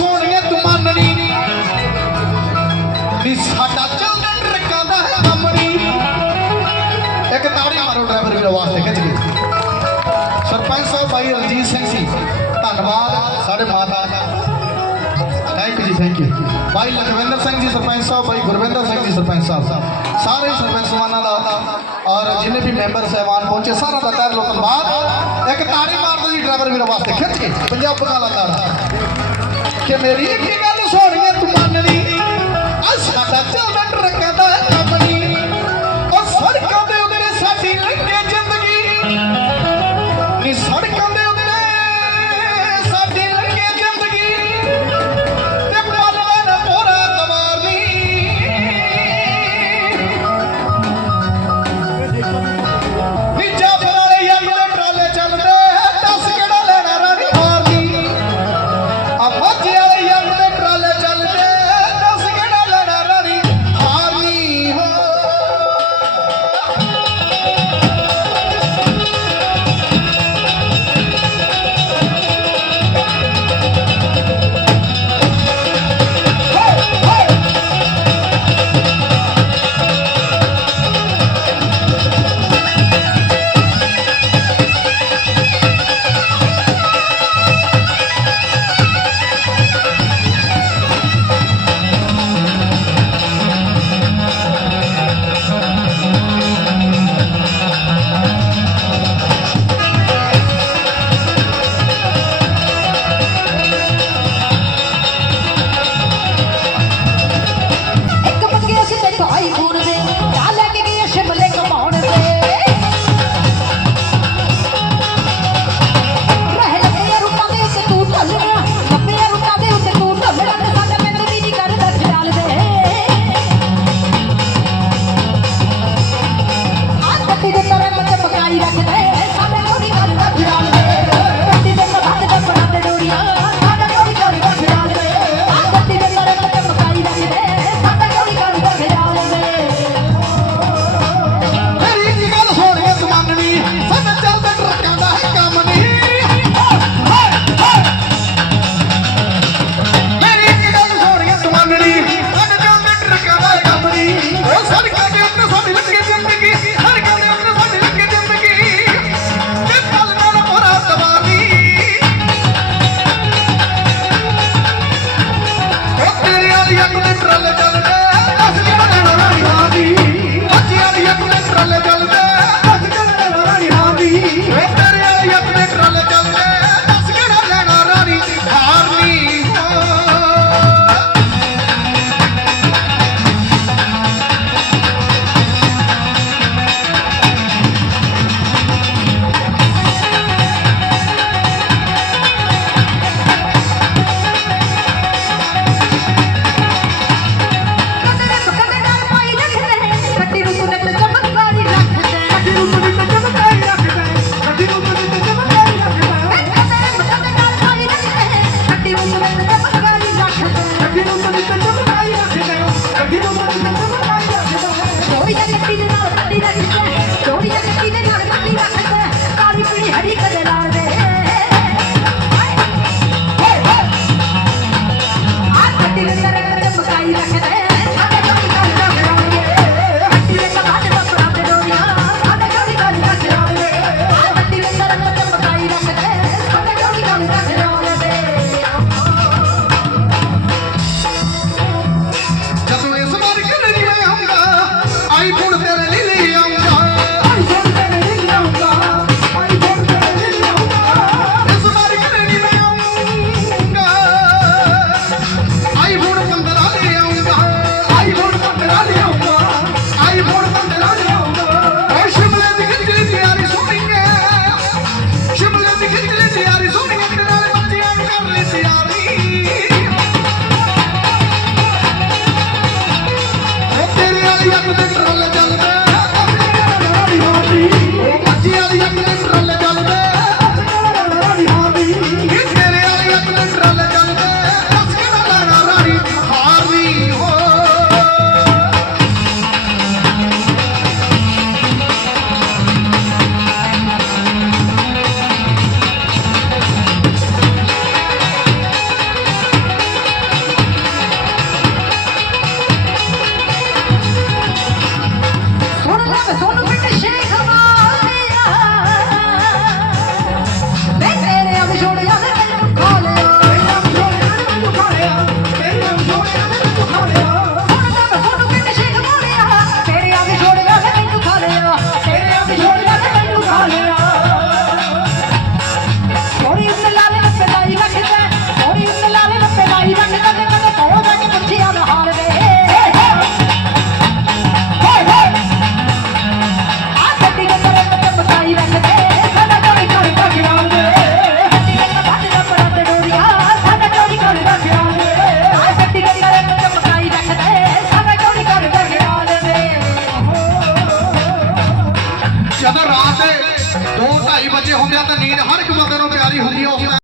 ਸੋਹਣੀਏ ਤੂੰ ਮੰਨਣੀ ਨੀ। ਸਾਡਾ ਚੱਲਦਾ ਟਰੱਕਾਂ ਦਾ ਹੈ ਅਮਰੀ ਇੱਕ ਤਾੜੀ ਮਾਰੋ ਡਰਾਈਵਰ ਵੀਰ ਵਾਸਤੇ, ਖਿੱਚ ਕੇ। ਸਰਪੰਚ ਸਾਹਿਬ ਭਾਈ ਰਣਜੀਤ ਸਿੰਘ ਜੀ, ਧੰਨਵਾਦ ਸਾਡੇ ਮਾਤਾ ਥੈਂਕ ਜੀ ਥੈਂਕ ਯੂ ਭਾਈ ਲਖਵਿੰਦਰ ਸਿੰਘ ਜੀ, ਸਰਪੰਚ ਸਾਹਿਬ, ਭਾਈ ਗੁਰਵਿੰਦਰ ਸਿੰਘ ਜੀ, ਸਰਪੰਚ ਸਾਹਿਬ। ਸਾਰੇ ਸਰਪੰਚ ਸਮਾਨਾਂ ਦਾ ਔਰ ਜਿੰਨੇ ਵੀ ਮੈਂਬਰ ਸਹਿਬਾਨ ਪਹੁੰਚੇ ਸਾਰਾ ਦਾ ਤਹਿ ਦਿਲੋਂ ਧੰਨਵਾਦ। ਇੱਕ ਤਾੜੀ ਮਾਰ ਦਿਓ ਜੀ ਡਰਾਈਵਰ ਵੀਰ ਵਾਸਤੇ, ਖਿੱਚ ਕੇ। ਪੰਜਾਬ ਬਗਾਲਾ ਤਾੜਾ। ਕਿ ਮੇਰੀ ਇੱਕ ਹੀ ਗੱਲ ਸੋਹਣੀਏ ਤੂੰ ਮੰਨਣੀ ਆ ਸਾਡਾ ਚੱਲਦਾ ਟਰੱਕਾਂ ਦਾ ਕੰਮ ਨਹੀਂ ਉਹ ਸੜਕਾਂ ਦੇ ਉੱਤੇ ਸਾਡੀ ਲੰਘੇ ਜ਼ਿੰਦਗੀ। ਨੀ ਸੜਕਾਂ ira que te Órale,